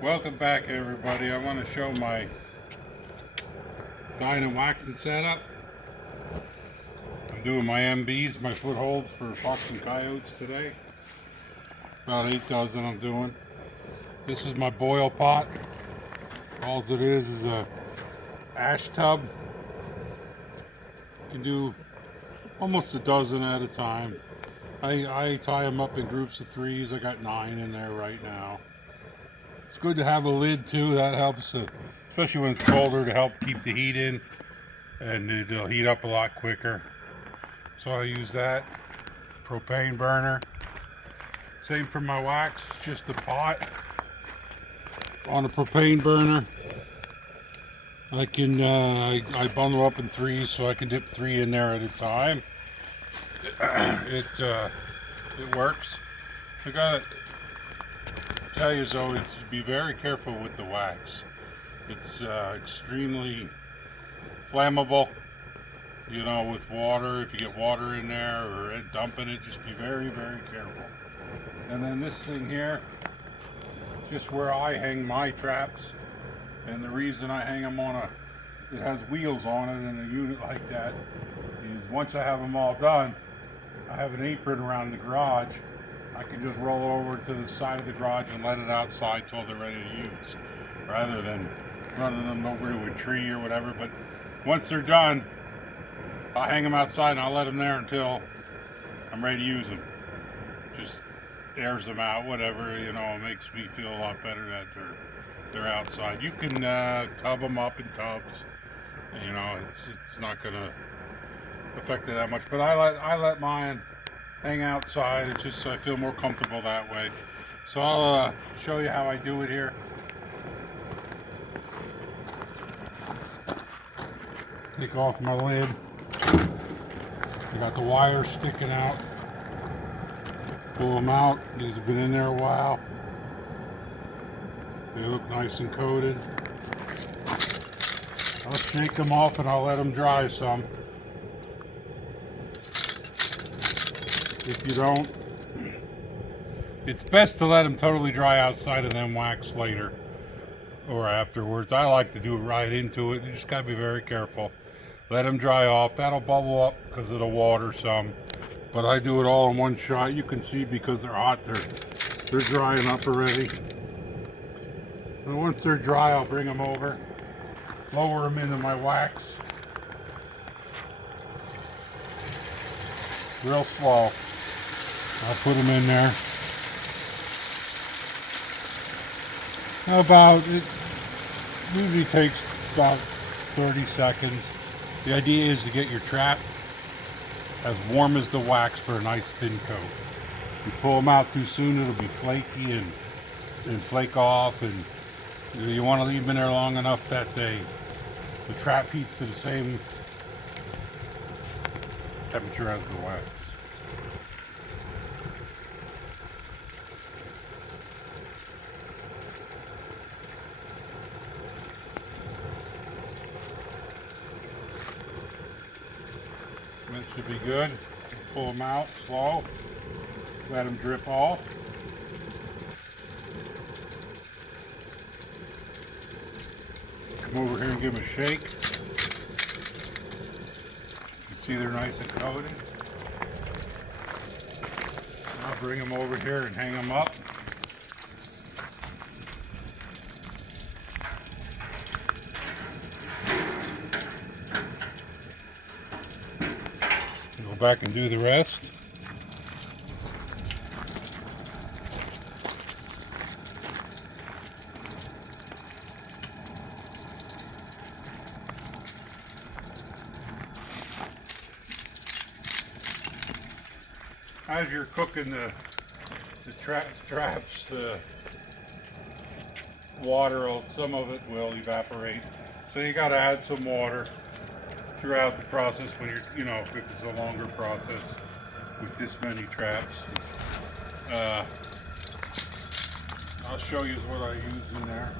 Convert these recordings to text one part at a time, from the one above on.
Welcome back, everybody. I want to show my dyeing and waxing setup. I'm doing my MBs, my footholds for fox and coyotes today. About 8 dozen I'm doing. This is my boil pot. All it is a ash tub. You can do almost a dozen at a time. I tie them up in groups of 3s. I got 9 in there right now. It's good to have a lid too. That helps, especially when it's colder, to help keep the heat in, and it'll heat up a lot quicker. So I use that propane burner. Same for my wax, just a pot on a propane burner. I can I bundle up in 3s, so I can dip 3 in there at a time. It works. I gotta tell you though, is be very careful with the wax. It's extremely flammable. You know, with water, if you get water in there or dumping it, just be very, very careful. And then this thing here, just where I hang my traps, and the reason I hang them on it has wheels on it in a unit like that, is once I have them all done, I have an apron around the garage. I can just roll over to the side of the garage and let it outside till they're ready to use, rather than running them over to a tree or whatever. But once they're done, I'll hang them outside and I'll let them there until I'm ready to use them. Just airs them out, whatever, you know. It makes me feel a lot better that they're outside. You can tub them up in tubs. You know, it's not gonna affect it that much. But I let mine hang outside. It's just I feel more comfortable that way. So I'll show you how I do it here. Take off my lid. I got the wires sticking out. Pull them out. These have been in there a while. They look nice and coated. I'll shake them off and I'll let them dry some. If you don't, it's best to let them totally dry outside and then wax later or afterwards. I like to do it right into it. You just gotta be very careful. Let them dry off. That'll bubble up because it'll water some. But I do it all in one shot. You can see because they're hot, they're drying up already. And once they're dry, I'll bring them over, lower them into my wax. Real slow. I'll put them in there. It usually takes about 30 seconds. The idea is to get your trap as warm as the wax for a nice thin coat. If you pull them out too soon, it'll be flaky and flake off, and you want to leave them in there long enough that the trap heats to the same temperature as the wax. That should be good. Pull them out slow. Let them drip off. Come over here and give them a shake. You can see they're nice and coated. I'll bring them over here and hang them up. Go back and do the rest. As you're cooking the traps, water, some of it will evaporate. So you got to add some water throughout the process when if it's a longer process with this many traps. I'll show you what I use in there.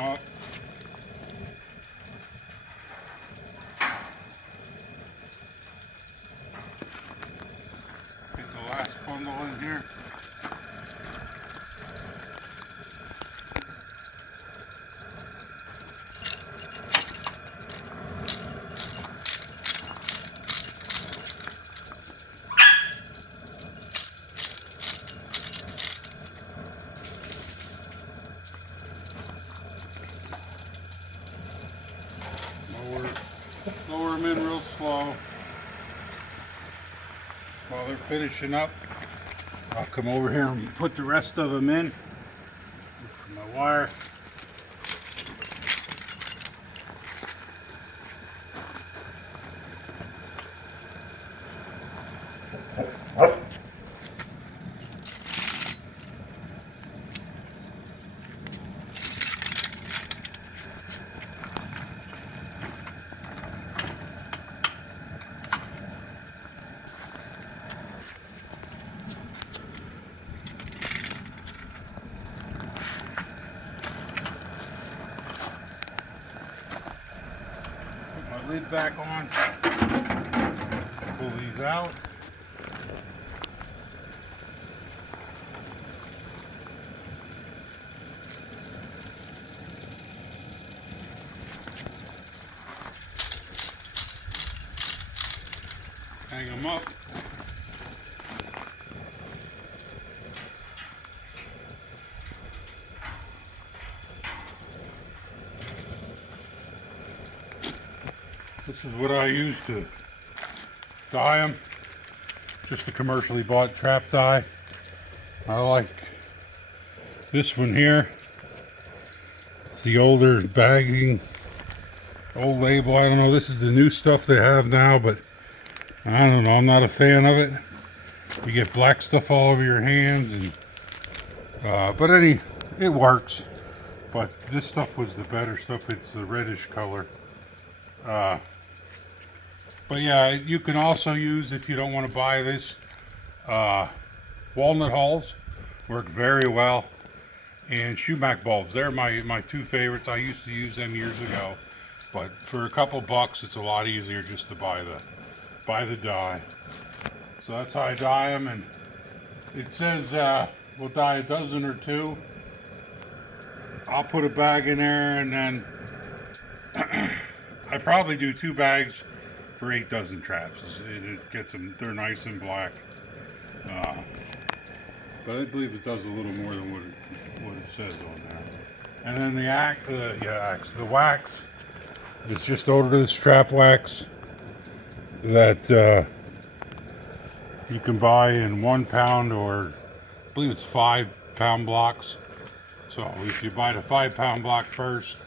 them up. Get the last bundle in here. Lower them in real slow. While they're finishing up, I'll come over here and put the rest of them in. Look for my wire. Lid back on, pull these out. Hang them up. This is what I use to dye them. Just a commercially bought trap dye. I like this one here. It's the older bagging, old label. I don't know, this is the new stuff they have now, but I don't know, I'm not a fan of it. You get black stuff all over your hands, and it works. But this stuff was the better stuff. It's the reddish color. But yeah, you can also use, if you don't want to buy this, walnut hulls work very well, and sumac bulbs. They're my two favorites. I used to use them years ago, but for a couple bucks, it's a lot easier just to buy the dye. So that's how I dye them, and it says we'll dye a dozen or two. I'll put a bag in there, and then I probably do 2 bags for 8 dozen traps. It gets them, they're nice and black. But I believe it does a little more than what it says on there. And then the wax, it's just odorless trap wax that you can buy in 1 pound, or I believe it's 5 pound blocks. So if you buy the 5 pound block first,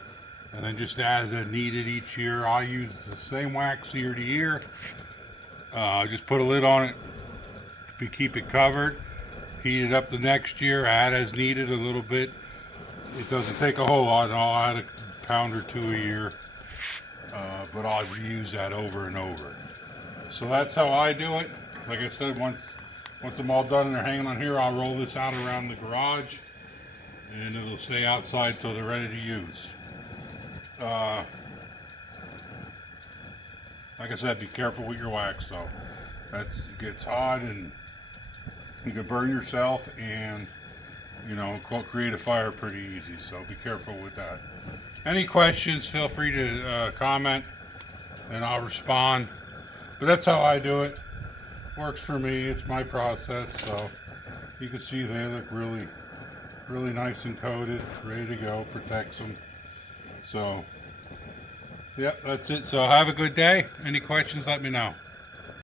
and then just as needed each year, I use the same wax year to year. Just put a lid on it to keep it covered. Heat it up the next year, add as needed a little bit. It doesn't take a whole lot, and I'll add a pound or 2 a year. But I'll reuse that over and over. So that's how I do it. Like I said, once I'm all done and they're hanging on here, I'll roll this out around the garage, and it'll stay outside till they're ready to use. Like I said, be careful with your wax though. It gets hot and you can burn yourself, and create a fire pretty easy, so be careful with that. Any questions, feel free to comment and I'll respond. But that's how I do it. Works for me, it's my process. So you can see they look really nice and coated, ready to go, protects them. So, yep, that's it. So have a good day. Any questions, let me know.